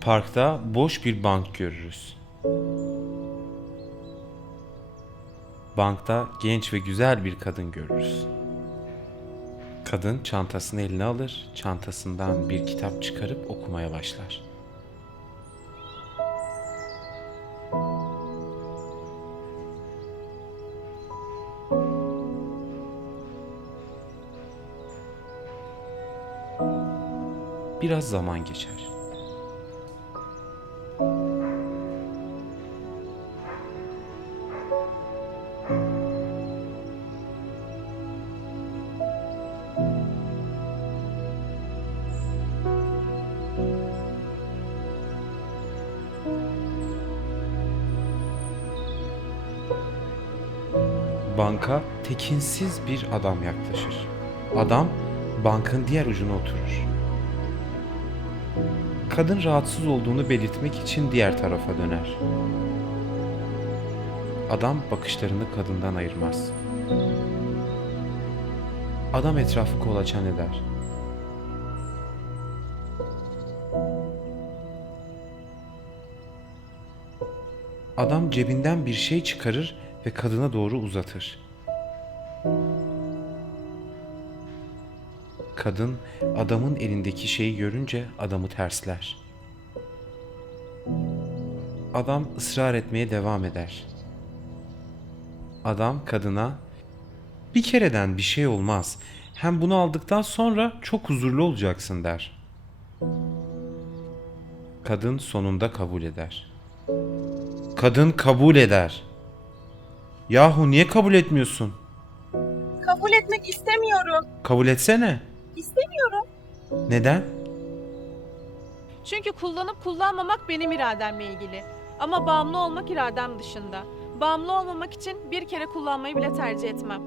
Parkta boş bir bank görürüz. Bankta genç ve güzel bir kadın görürüz. Kadın çantasını eline alır, çantasından bir kitap çıkarıp okumaya başlar. Biraz zaman geçer. Banka tekinsiz bir adam yaklaşır. Adam bankın diğer ucuna oturur. Kadın rahatsız olduğunu belirtmek için diğer tarafa döner. Adam bakışlarını kadından ayırmaz. Adam etrafı kolaçan eder. Adam cebinden bir şey çıkarır ve kadına doğru uzatır. Kadın adamın elindeki şeyi görünce adamı tersler. Adam ısrar etmeye devam eder. Adam kadına bir kereden bir şey olmaz. Hem bunu aldıktan sonra çok huzurlu olacaksın der. Kadın sonunda kabul eder. Kadın kabul eder. Yahu niye kabul etmiyorsun? Kabul etmek istemiyorum. Kabul etsene. İstemiyorum. Neden? Çünkü kullanıp kullanmamak benim irademle ilgili. Ama bağımlı olmak iradem dışında. Bağımlı olmamak için bir kere kullanmayı bile tercih etmem.